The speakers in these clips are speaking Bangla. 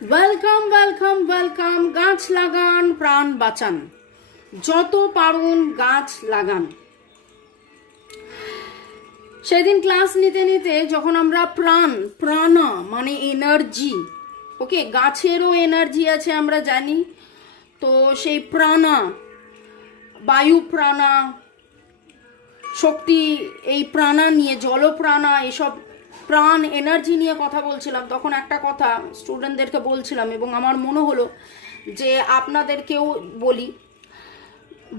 Welcome welcome welcome. গাছ লাগান, প্রাণ বাঁচান, যত পারুন গাছ লাগান। সেদিন ক্লাস নিতে নিতে যখন আমরা প্রাণা মানে এনার্জি, ওকে, গাছেরও এনার্জি আছে আমরা জানি, তো সেই প্রাণা, বায়ু প্রাণা, শক্তি, এই প্রাণা নিয়ে, জলপ্রাণা, এসব প্রাণ এনার্জি নিয়ে কথা বলছিলাম। তখন একটা কথা স্টুডেন্টদেরকে বলছিলাম এবং আমার মনে হলো যে আপনাদেরকেও বলি।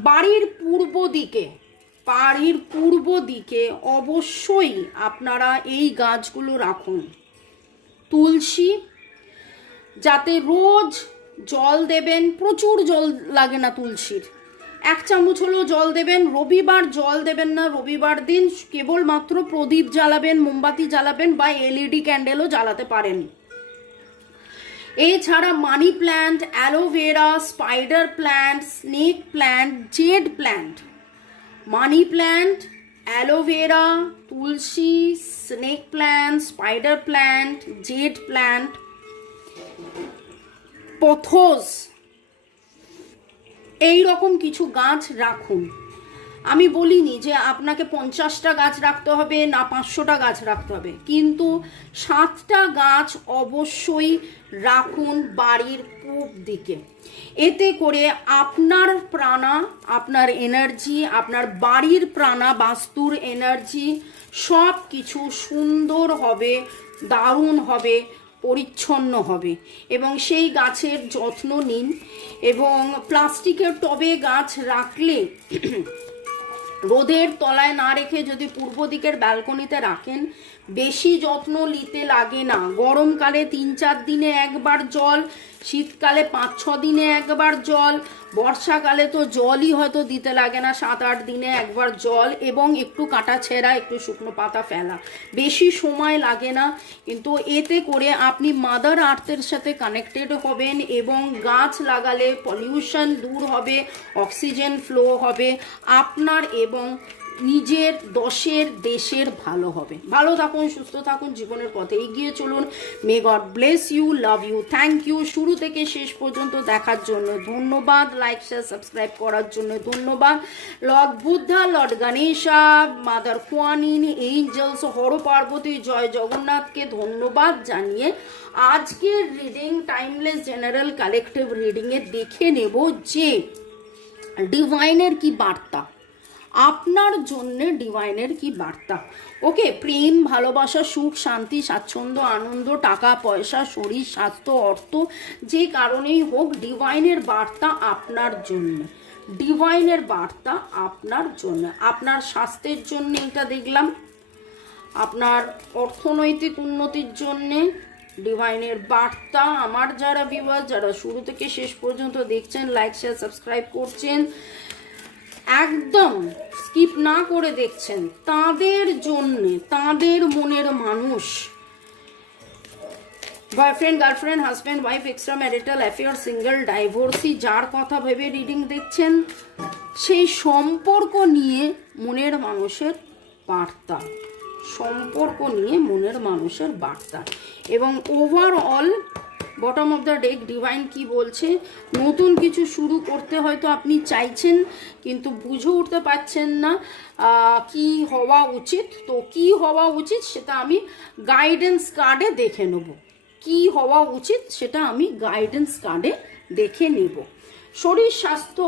বাড়ির পূর্ব দিকে অবশ্যই আপনারা এই গাছগুলো রাখুন। তুলসী, যাতে রোজ জল দেবেন, প্রচুর জল লাগে না তুলসীর, 1 চামচ হলেও জল দেবেন। রবিবার জল দেবেন না, রবিবার দিন কেবলমাত্র প্রদীপ জ্বালাবেন, মোমবাতি জ্বালাবেন বা এলইডি ক্যান্ডেলও জ্বালাতে পারেন। এছাড়া money plant, aloe vera, spider plant, snake plant, jade plant, money plant, aloe vera, তুলসী, snake plant, spider plant, jade plant, pothos, এই রকম কিছু গাছ রাখুন। আমি বলিনি যে আপনাকে 50টা গাছ রাখতে হবে না 500টা গাছ রাখতে হবে, কিন্তু 7টা গাছ অবশ্যই রাখুন বাড়ির পূর্ব দিকে। এতে করে আপনার প্রাণা, আপনার এনার্জি, আপনার বাড়ির প্রাণা, বাস্তুর এনার্জি সব কিছু সুন্দর হবে, দারুণ হবে, পরিচ্ছন্ন হবে। এবং সেই গাছের যত্ন নিন। এবং প্লাস্টিকের টবে গাছ রাখলে রোদের তলায় না রেখে যদি পূর্ব দিকের ব্যালকনিতে রাখেন, বেশি যত্ন নিতে লাগে না। গরমকালে 3-4 দিনে একবার জল, শীতকালে 5-6 দিনে একবার জল, বর্ষাকালে তো জলই হয়তো দিতে লাগে না, 7-8 দিনে একবার জল, এবং একটু কাটা ছেঁড়া, একটু শুকনো পাতা ফেলা, বেশি সময় লাগে না। কিন্তু এতে করে আপনি মাদার আর্থের সাথে কানেক্টেড হবেন এবং গাছ লাগালে পলিউশন দূর হবে, অক্সিজেন ফ্লো হবে আপনার এবং নিজের, দেশের ভালো হবে। ভালো থাকুন, সুস্থ থাকুন, জীবনের পথে এগিয়ে চলুন। May God bless you, love you, thank you. শুরু থেকে শেষ পর্যন্ত দেখার জন্য ধন্যবাদ, লাইক শেয়ার সাবস্ক্রাইব করার জন্য ধন্যবাদ। Lord Buddha, lord Ganesha, mother Kuan Yin, angels, Har Parvati, জয় জগন্নাথকে ধন্যবাদ জানিয়ে আজকের রিডিং, টাইমলেস জেনারেল কালেকটিভ রিডিংয়ে দেখে নেব যে ডিভাইনের কি বার্তা, আপনার জন্য ডিভাইনের কি বার্তা। ওকে, প্রেম, ভালোবাসা, সুখ, শান্তি, স্বাচ্ছন্দ্য, আনন্দ, টাকা পয়সা, শরীর, স্বাস্থ্য, অর্থ, যে কারণেই হোক, ডিভাইনের বার্তা আপনার জন্য। ডিভাইনের বার্তা আপনার জন্য, আপনার স্বাস্থ্যের জন্য এটা দেখলাম, আপনার অর্থনৈতিক উন্নতির জন্যে ডিভাইনের বার্তা। আমার যারা ভিউয়ার, যারা শুরু থেকে শেষ পর্যন্ত দেখছেন, লাইক শেয়ার সাবস্ক্রাইব করছেন, একদম স্কিপ না করে দেখছেন, তাদের জন্যে, তাদের মনের মানুষ, boyfriend, girlfriend, husband, wife, extra marital affair, single, divorcee, যার কথা ভেবে রিডিং দেখছেন, সেই সম্পর্ক নিয়ে মনের মানুষের বার্তা, সম্পর্ক নিয়ে মনের মানুষের বার্তা। এবং overall bottom of the deck divine কি বলছে, নতুন কিছু শুরু করতে হয়তো আপনি চাইছেন কিন্তু বুঝে উঠতে পারছেন না কি হওয়া উচিত। তো কি হওয়া উচিত সেটা আমি গাইডেন্স কার্ডে দেখে নেব, কি হওয়া উচিত সেটা আমি গাইডেন্স কার্ডে দেখে নেব। শরীর স্বাস্থ্য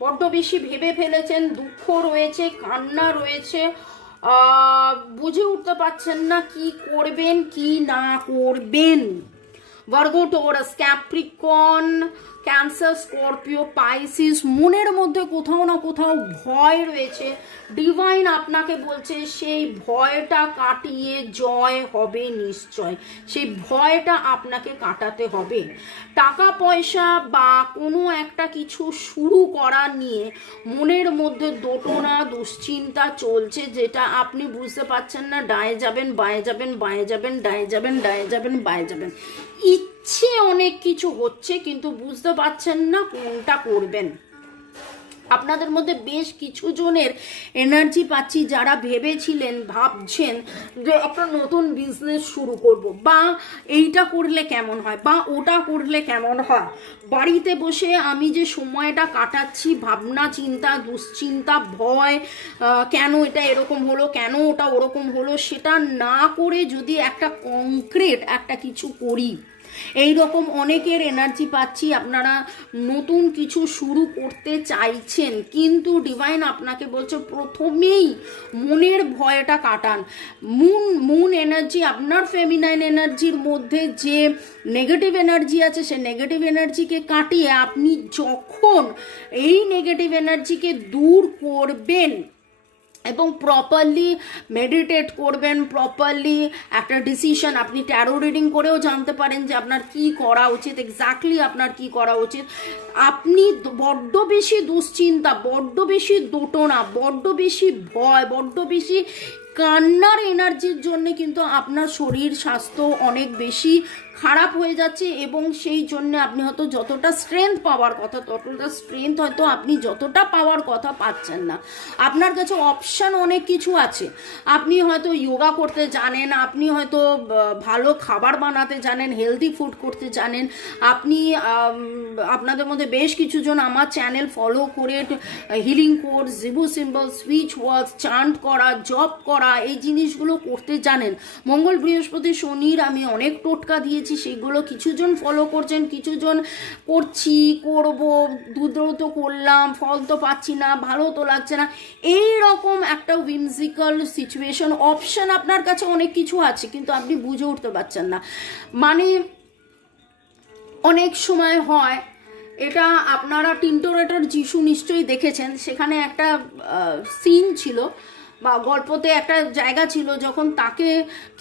বড্ড বেশি ভেবে ফেলেছেন, দুঃখ রয়েছে, কান্না রয়েছে, বুঝে উঠতে পারছেন না কি করবেন কি না করবেন। Virgo, Taurus, Capricorn, cancer, Scorpio, Pisces, মনের মধ্যে কোথাও না কোথাও ভয় রয়েছে। ডিভাইন আপনাকে বলছে সেই ভয়টা কাটিয়ে জয় হবে নিশ্চয়, সেই ভয়টা আপনাকে কাটাতে হবে। টাকা পয়সা বা কোনো একটা কিছু শুরু করা নিয়ে মনের মধ্যে দোটনা, দুশ্চিন্তা চলছে, যেটা আপনি বুঝতে পারছেন না, ডায়ে যাবেন, বায়ে যাবেন, বায়ে যাবেন, ডায়ে যাবেন, ডায়ে যাবেন, বায়ে যাবেন। ইচ্ছে অনেক কিছু হচ্ছে কিন্তু বুঝতে পারছেন না কোনটা করবেন। আপনাদের মধ্যে বেশ কিছু জনের এনার্জি পাচ্ছি যারা ভেবেছিলেন, ভাবছেন যে একটা নতুন বিজনেস শুরু করব, বা এইটা করলে কেমন হয়, বা ওটা করলে কেমন হয়। বাড়িতে বসে আমি যে সময়টা কাটাচ্ছি ভাবনা চিন্তা, দুশ্চিন্তা, ভয়, কেন এটা এরকম হলো, কেন ওটা ওরকম হলো, সেটা না করে যদি একটা কংক্রিট একটা কিছু করি, এই রকম অনেকের এনার্জি পাচ্ছি। আপনারা নতুন কিছু শুরু করতে চাইছেন, কিন্তু ডিভাইন আপনাকে বলছে প্রথমেই মনের ভয়টা কাটান। মুন এনার্জি, আপনার ফেমিনাইন এনার্জির মধ্যে যে নেগেটিভ এনার্জি আছে, সে নেগেটিভ এনার্জিকে কাটিয়ে আপনি যখন এই নেগেটিভ এনার্জিকে দূর করবেন এবং প্রপারলি মেডিটেট করবেন, প্রপারলি একটা ডিসিশন, আপনি ট্যারো রিডিং করেও জানতে পারেন যে আপনার কি করা উচিত, এক্স্যাক্টলি আপনার কি করা উচিত। আপনি বড্ড বেশি দুশ্চিন্তা, বড্ড বেশি দোটনা, বড্ড বেশি ভয়, বড্ড বেশি কান্নার এনার্জির জন্য কিন্তু আপনার শরীর স্বাস্থ্য অনেক বেশি খারাপ হয়ে যাচ্ছে, এবং সেই জন্য আপনি হয়তো যতটা স্ট্রেংথ পাওয়ার কথা, ততটা স্ট্রেংথ হয়তো আপনি যতটা পাওয়ার কথা পাচ্ছেন না। আপনার কাছে অপশান অনেক কিছু আছে। আপনি হয়তো যোগা করতে জানেন, আপনি হয়তো ভালো খাবার বানাতে জানেন, হেলদি ফুড করতে জানেন। আপনি আপনাদের মধ্যে বেশ কিছুজন আমার চ্যানেল ফলো করে হিলিং কোর্স, জিবু সিম্বল, সুইচ ওয়ার্ডস, চান্ট করা, জপ করা, এই জিনিসগুলো করতে জানেন। মঙ্গল, বৃহস্পতি, শনির আমি অনেক টোটকা দিয়েছি, সেগুলো কিছুজন ফলো করছেন, কিছুজন করছি, করব, দ্রুত করলাম, ফল তো পাচ্ছি না, ভালো তো লাগছে না। এই রকম একটা উইমজিক্যাল সিচুয়েশন, অপশন আপনার কাছে অনেক কিছু আছে, কিন্তু আপনি বুঝে উঠতে পারছেন না। মানে অনেক সময় হয়, এটা আপনারা টিন্টোরেটর যিশু নিশ্চয়ই দেখেছেন, সেখানে একটা সিন ছিল বা গল্পতে একটা জায়গা ছিল, যখন তাকে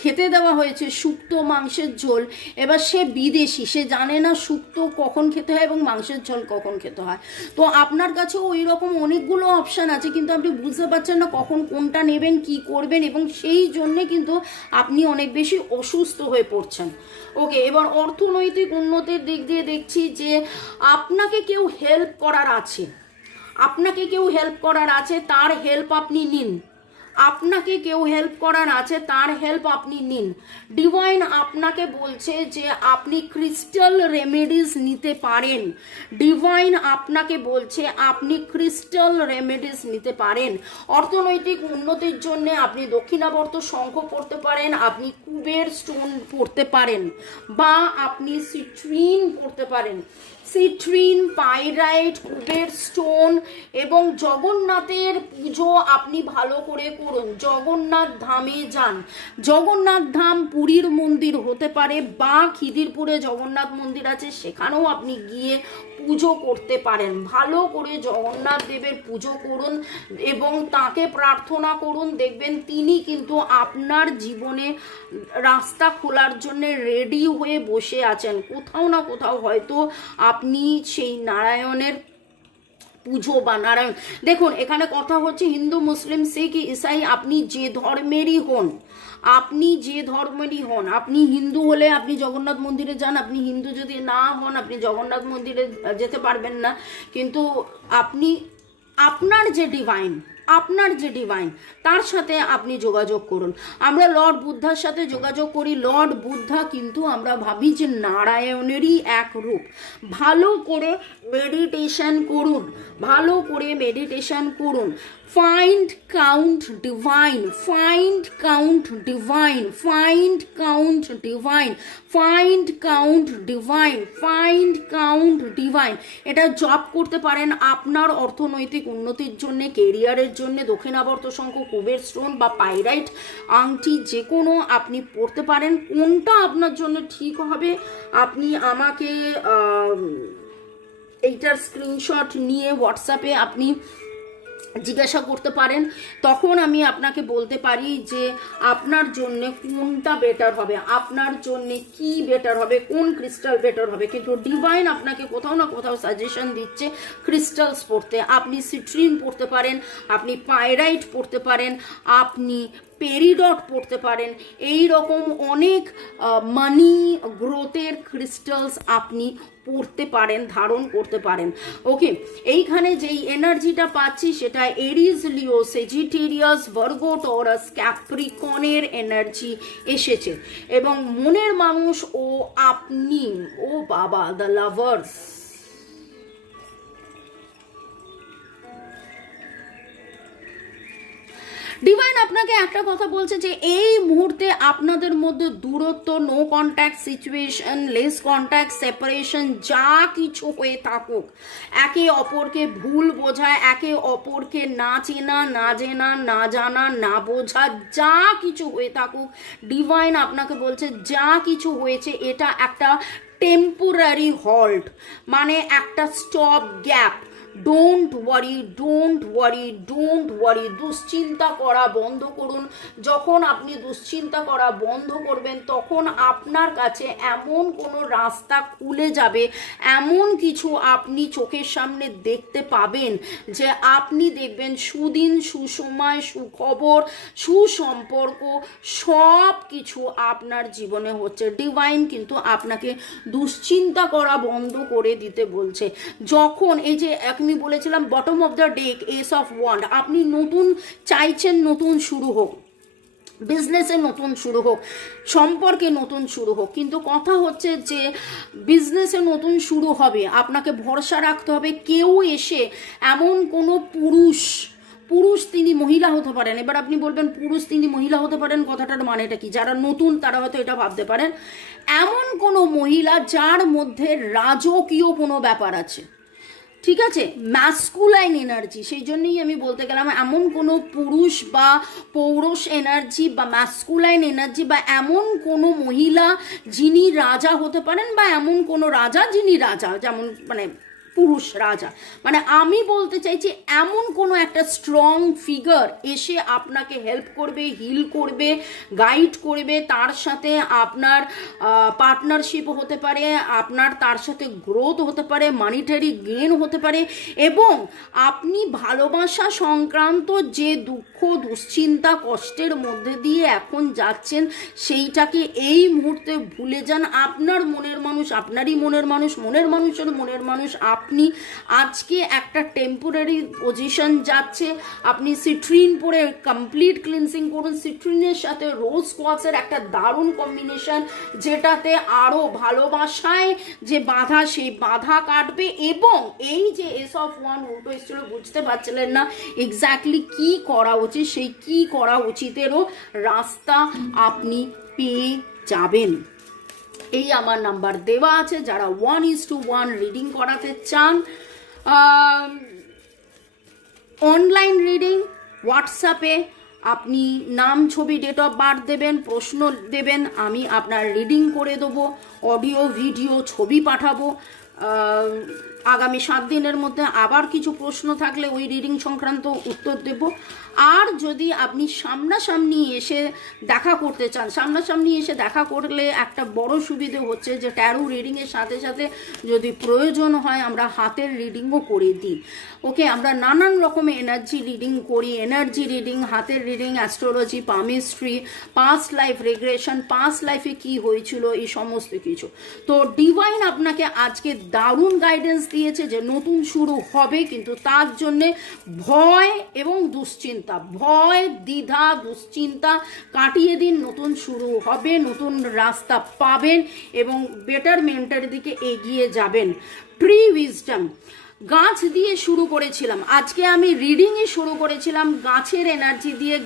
খেতে দেওয়া হয়েছে শুক্তো মাংসের ঝোল। এবার সে বিদেশি, সে জানে না শুক্তো কখন খেতে হয় এবং মাংসের ঝোল কখন খেতে হয়। তো আপনার কাছেও ওই রকম অনেকগুলো অপশান আছে, কিন্তু আপনি বুঝতে পারছেন না কখন কোনটা নেবেন, কি করবেন, এবং সেই জন্যে কিন্তু আপনি অনেক বেশি অসুস্থ হয়ে পড়ছেন। ওকে, এবার অর্থনৈতিক উন্নতির দিক দিয়ে দেখছি যে আপনাকে কেউ হেল্প করার আছে, আপনাকে কেউ হেল্প করার আছে, তার হেল্প আপনি নিন। আপনাকে কেউ হেল্প করার আছে, তার হেল্প আপনি নিন। ডিভাইন আপনাকে বলছে যে আপনি ক্রিস্টাল রেমেডিস নিতে পারেন। ডিভাইন আপনাকে বলছে আপনি ক্রিস্টাল রেমেডিস নিতে পারেন। অর্থনৈতিক উন্নতির জন্য আপনি দক্ষিণাবর্ত শঙ্খ পড়তে পারেন, আপনি কুবের স্টোন পড়তে পারেন, বা আপনি সিট্রিন পড়তে পারেন। সিট্রিন, পাইরাইট, কুবের স্টোন এবং জগন্নাথের পুজো আপনি ভালো করে করুন। জগন্নাথ ধামে যান। জগন্নাথ ধাম পুরীর মন্দির হতে পারে, বা খিদিরপুরে জগন্নাথ মন্দির আছে, সেখানেও আপনি গিয়ে পুজো করতে পারেন। ভালো করে জগন্নাথ দেবের পুজো করুন এবং তাকে প্রার্থনা করুন, দেখবেন তিনি কিন্তু আপনার জীবনে রাস্তা খোলার জন্য রেডি হয়ে বসে আছেন। কোথাও না কোথাও হয়তো আপনি সেই নারায়ণের পুজো বা নারায়ণ, দেখুন এখানে কথা হচ্ছে হিন্দু, মুসলিম, শিখ, ইসাই, আপনি যে ধর্মেরই হন, আপনি যে ধর্মেরই হন, আপনি হিন্দু হলে আপনি জগন্নাথ মন্দিরে যান, আপনি হিন্দু যদি না হন আপনি জগন্নাথ মন্দিরে যেতে পারবেন না। কিন্তু আপনি আপনার যে ডিভাইন, আপনার যে ডিভাইন, তার সাথে আপনি যোগাযোগ করুন। আমরা লর্ড বুদ্ধার সাথে যোগাযোগ করি। লর্ড বুদ্ধা কিন্তু আমরা ভাবি যে নারায়ণেরই এক রূপ। ভালো করে মেডিটেশন করুন, ভালো করে মেডিটেশন করুন। Find count divine, find count divine, find count divine, find count divine, find count divine. এটা জব করতে পারেন আপনার অর্থনৈতিক উন্নতির জন্য, কেরিয়ারের জন্য। দক্ষিণাবর্ত শঙ্খ, কুবের স্টোন বা পাইরাইট আংটি যে কোনো আপনি পড়তে পারেন। কোনটা আপনার জন্য ঠিক হবে আপনি আমাকে এইটার স্ক্রিনশট নিয়ে হোয়াটসঅ্যাপে আপনি জিজ্ঞাসা করতে পারেন। তখন আমি আপনাকে বলতে পারি যে আপনার জন্য কোনটা বেটার হবে, আপনার জন্য কি বেটার হবে, কোন ক্রিস্টাল বেটার হবে। কিন্তু ডিভাইন আপনাকে কোথাও না কোথাও সাজেশন দিচ্ছে ক্রিস্টালস পড়তে। আপনি সিট্রিন পড়তে পারেন, আপনি পাইরাইট পড়তে পারেন, আপনি পেরিডট পড়তে পারেন, এই রকম অনেক মানি গ্রোথের ক্রিস্টালস আপনি পড়তে পারেন, ধারণ করতে পারেন। ওকে, এইখানে যেই এনার্জিটা পাচ্ছি সেটা এরিজ, লিও, সেজিটেরিয়াস, ভার্গো, টরাস, ক্যাপ্রিকনের এনার্জি এসেছে। এবং মনের মানুষ ও আপনি, ও বাবা, দ্য লাভার্স। ডিভাইন আপনাকে একটা কথা বলছে যে এই মুহূর্তে আপনাদের মধ্যে দূরত্ব, no contact situation, less contact, separation যা কিছু হয়ে থাকুক, একে অপরকে ভুল বোঝায়, একে অপরকে না চেনা, না জেনা, না জানা, না বোঝা, যা কিছু হয়ে থাকুক, ডিভাইন আপনাকে বলছে যা কিছু হয়েছে এটা একটা টেম্পোরারি হল্ট, মানে একটা stop gap. Don't worry, don't worry, don't worry. দুশ্চিন্তা করা বন্ধ করুন। যখন আপনি দুশ্চিন্তা করা বন্ধ করবেন তখন আপনার কাছে এমন কোনো রাস্তা খুলে যাবে, এমন কিছু আপনি চোখের সামনে দেখতে পাবেন যে আপনি দেখবেন সুদিন, সুসময়, সুখবর, সুসম্পর্ক সব কিছু আপনার জীবনে হচ্ছে। ডিভাইন কিন্তু আপনাকে দুশ্চিন্তা করা বন্ধ করে দিতে বলছে। যখন এই যে আমি বলেছিলাম bottom of the deck, S of wand, আপনি নতুন চাইছেন, নতুন শুরু হোক, বিজনেসে নতুন শুরু হোক, সম্পর্কে নতুন শুরু হোক, কিন্তু কথা হচ্ছে যে বিজনেসে নতুন শুরু হবে, আপনাকে ভরসা রাখতে হবে। কেউ এসে এমন কোনো পুরুষ তিনি মহিলা হতে পারেন। এবার আপনি বলবেন পুরুষ তিনি মহিলা হতে পারেন, কথাটার মানেটা কি? যারা নতুন তারা হয়তো এটা ভাবতে পারেন, এমন কোনো মহিলা যার মধ্যে রাজকীয় কোনো ব্যাপার আছে, ঠিক আছে, ম্যাসকুলাইন এনার্জি। সেই জন্যই আমি বলতে গেলাম এমন কোনো পুরুষ বা পৌরুষ এনার্জি বা ম্যাসকুলাইন এনার্জি, বা এমন কোনো মহিলা যিনি রাজা হতে পারেন, বা এমন কোনো রাজা যিনি রাজা, যেমন মানে পুরুষ রাজা, মানে আমি বলতে চাইছি এমন কোনো একটা স্ট্রং ফিগার এসে আপনাকে হেল্প করবে, হিল করবে, গাইড করবে। তার সাথে আপনার পার্টনারশিপ হতে পারে, আপনার তার সাথে গ্রোথ হতে পারে, মানিটারি গেন হতে পারে, এবং আপনি ভালোবাসা সংক্রান্ত যে দুঃখ, দুশ্চিন্তা, কষ্টের মধ্যে দিয়ে এখন যাচ্ছেন সেইটাকে এই মুহূর্তে ভুলে যান। আপনার মনের মানুষ আপনারই মনের মানুষ, মনের মানুষের মনের মানুষ আপনি। আজকে একটা টেম্পোরারি পজিশন যাচ্ছে, আপনি সিট্রিন পরে কমপ্লিট ক্লিনজিং করুন। সিট্রিনের সাথে রোজ কোয়ার্টসের একটা দারুণ কম্বিনেশন, যেটাতে আরও ভালোবাসায় যে বাধা সেই বাধা কাটবে। এবং এই যে এস অফ ওয়ান উল্টো এসেছিল, বুঝতে পারছিলেন না এক্স্যাক্টলি কি করা উচিত, সেই কি করা উচিতেরও রাস্তা আপনি পেয়ে যাবেন। এই আমার নাম্বার দেওয়া আছে, যারা 1:1 রিডিং করাতে চান, অনলাইন রিডিং, হোয়াটসঅ্যাপে আপনি নাম, ছবি, ডেট অফ বার্থ দেবেন, প্রশ্ন দেবেন, আমি আপনার রিডিং করে দেবো, অডিও, ভিডিও, ছবি পাঠাবো। আগামী 7 দিনের মধ্যে আবার কিছু প্রশ্ন থাকলে ওই রিডিং সংক্রান্ত উত্তর দেব। আর যদি আপনি সামনাসামনি এসে দেখা করতে চান, সামনাসামনি এসে দেখা করলে একটা বড় সুবিধে হচ্ছে যে ট্যারো রিডিংয়ের সাথে সাথে যদি প্রয়োজন হয় আমরা হাতের রিডিংও করে দিই। ওকে, আমরা নানান রকমের এনার্জি রিডিং করি, এনার্জি রিডিং, হাতের reading, astrology, palmistry, past life regression, past লাইফে কি হয়েছিল, এই সমস্ত কিছু। তো ডিভাইন আপনাকে আজকে দারুণ গাইডেন্স দিয়েছে যে নতুন শুরু হবে, কিন্তু তার জন্যে ভয় এবং দুশ্চিন্তা, ভয়, দ্বিধা, দুশ্চিন্তা কাটিয়ে দিন। নতুন শুরু হবে, নতুন রাস্তা পাবেন এবং বেটারমেন্টের দিকে এগিয়ে যাবেন। ট্রি উইজডম, গাছ দিয়ে শুরু করেছিলাম, আজকে আমি রিডিংয়ে শুরু করেছিলাম গাছের এনার্জি দিয়ে।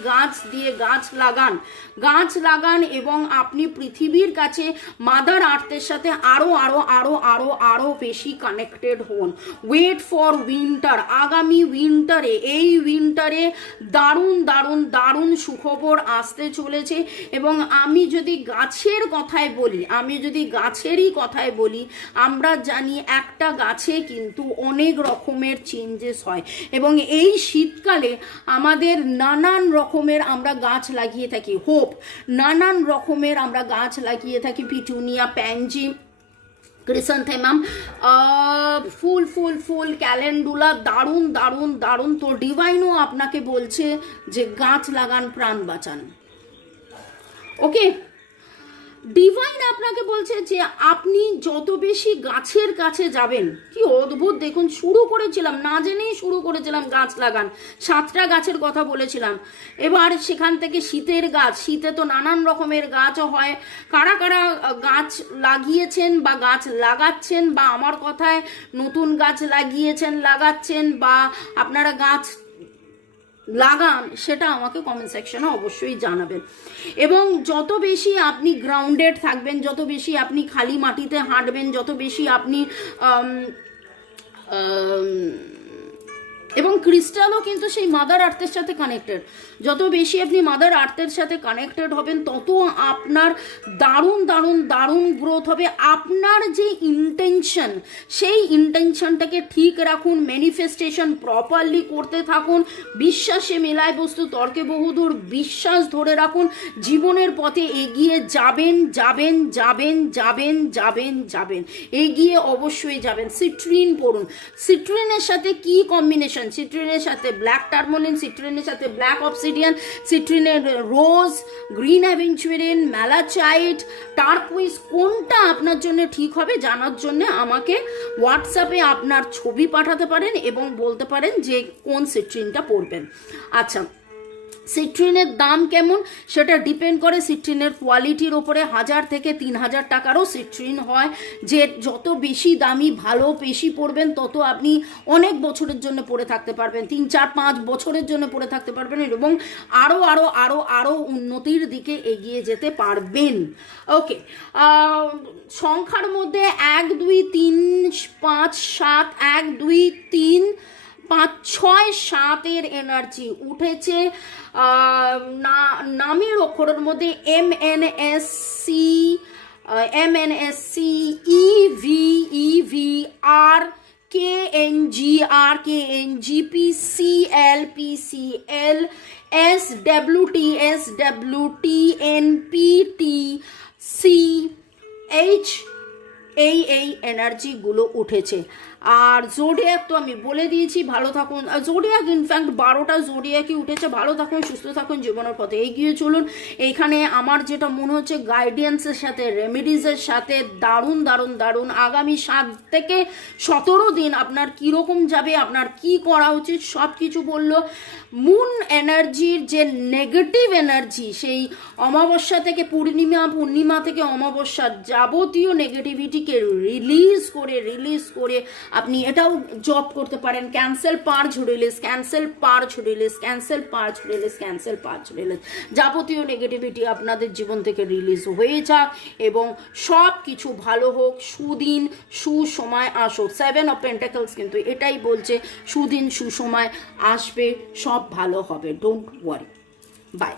গাছ লাগান, গাছ লাগান এবং আপনি পৃথিবীর কাছে মাদার আর্থের সাথে আরও আরও আরও আরও আরও বেশি কানেক্টেড হন। ওয়েট ফর উইন্টার, আগামী উইন্টারে, এই উইন্টারে দারুণ দারুণ দারুণ সুখবর আসতে চলেছে। এবং আমি যদি গাছের কথায় বলি, আমরা জানি একটা গাছে কিন্তু অনেক রকমের চেঞ্জেস হয়, এবং এই শীতকালে আমাদের নানান রকমের আমরা গাছ লাগিয়ে থাকি। হোপ, নানান রকমের আমরা গাছ লাগিয়ে থাকি, পিটুনিয়া, প্যানজি, ক্রিসান্থেমাম, ফুল ফুল ফুল, ক্যালেন্ডুলা, দারুণ দারুণ দারুণ। তো ডিভাইনও আপনাকে বলছে যে গাছ লাগান, প্রাণ বাঁচান। ওকে, ডিভাইন আপনাকে বলছে যে আপনি যত বেশি গাছের কাছে যাবেন, কি অদ্ভুত দেখুন, শুরু করেছিলাম না জেনেই শুরু করেছিলাম গাছ লাগান, 7টা গাছের কথা বলেছিলাম। এবার সেখান থেকে শীতের গাছ, শীতে তো নানান রকমের গাছও হয়। কারা কারা গাছ লাগিয়েছেন বা গাছ লাগাচ্ছেন, বা আমার কথায় নতুন গাছ লাগিয়েছেন, লাগাচ্ছেন, বা আপনারা গাছ লাগান, সেটা আমাকে কমেন্ট সেকশনে অবশ্যই জানাবেন। এবং যত বেশি আপনি গ্রাউন্ডেড থাকবেন, যত বেশি আপনি খালি মাটিতে হাঁটবেন, যত বেশি আপনি এবং ক্রিস্টালও কিন্তু সেই মাদার আর্থের সাথে কানেক্টেড, যত বেশি আপনি মাদার আর্থের সাথে কানেক্টেড হবেন তত আপনার দারুণ দারুণ দারুণ গ্রোথ হবে। আপনার যে ইন্টেনশন, সেই ইন্টেনশনটাকে ঠিক রাখুন, ম্যানিফেস্টেশন প্রপারলি করতে থাকুন, বিশ্বাসে মেলায় বস্তু তর্কে বহুদূর, বিশ্বাস ধরে রাখুন, জীবনের পথে এগিয়ে যাবেন যাবেন যাবেন যাবেন যাবেন যাবেন, এগিয়ে অবশ্যই যাবেন। সিট্রিন পড়ুন, সিট্রিনের সাথে কি কম্বিনেশন, সিট্রিনের সাথে ব্ল্যাক টার্মোলিন, সিট্রিনের সাথে ব্ল্যাক অবসিডিয়ান, সিট্রিনের রোজ, গ্রিন অ্যাভেঞ্চুরিন, ম্যালাচাইট, টার্কুইজ, কোনটা আপনার জন্য ঠিক হবে জানার জন্য আমাকে হোয়াটসঅ্যাপে আপনার ছবি পাঠাতে পারেন এবং বলতে পারেন যে কোন সিট্রিনটা পড়বেন। আচ্ছা, সিট্রিনের দাম কেমন সেটা ডিপেন্ড করে সিট্রিনের কোয়ালিটির ওপরে। 1000 থেকে 3000 টাকারও সিট্রিন হয়, যে যত বেশি দামি ভালো বেশি পড়বেন তত আপনি অনেক বছরের জন্য পড়ে থাকতে পারবেন, 3, 4, 5 বছরের জন্য পড়ে থাকতে পারবেন এবং আরও আরও আরও আরও উন্নতির দিকে এগিয়ে যেতে পারবেন। ওকে, সংখ্যার মধ্যে 1, 2, 3, 5, 7, 1, 2, 3, 5, 6, 7 এনার্জি উঠেছে। নামের অক্ষরের মধ্যে MNSC, EVR, KNGR, KNGPCL, PCL, SWT, NPT, CH, এই এনার্জিগুলো উঠেছে। আর জোডিয়াক তো আমি বলে দিয়েছি, ভালো থাকুন। জোডিয়াক ইনফ্যাক্ট 12টা জোডিয়াকই উঠেছে। ভালো থাকুন, সুস্থ থাকুন, জীবনের পথে এগিয়ে চলুন। এইখানে আমার যেটা মনে হচ্ছে গাইডেন্সের সাথে, রেমেডিজের সাথে দারুণ দারুণ দারুণ আগামী 7 থেকে 17 দিন আপনার কীরকম যাবে, আপনার কি করা উচিত সব কিছু বললো। মুন এনার্জির যে নেগেটিভ এনার্জি, সেই অমাবস্যা থেকে পূর্ণিমা, পূর্ণিমা থেকে অমাবস্যা, যাবতীয় নেগেটিভিটিকে রিলিজ করে আপনি এটাও জব করতে পারেন, cancel purge release, cancel purge release, cancel purge release, cancel purge release. যাবতীয় নেগেটিভিটি আপনাদের জীবন থেকে রিলিজ হয়ে যাক এবং সব কিছু ভালো হোক, সুদিন সুসময় আসুক। 7 অফ পেন্টাকলস কিন্তু এটাই বলছে, সুদিন সুসময় আসবে, সব ভালো হবে, ডোন্ট ওয়ারি। বাই।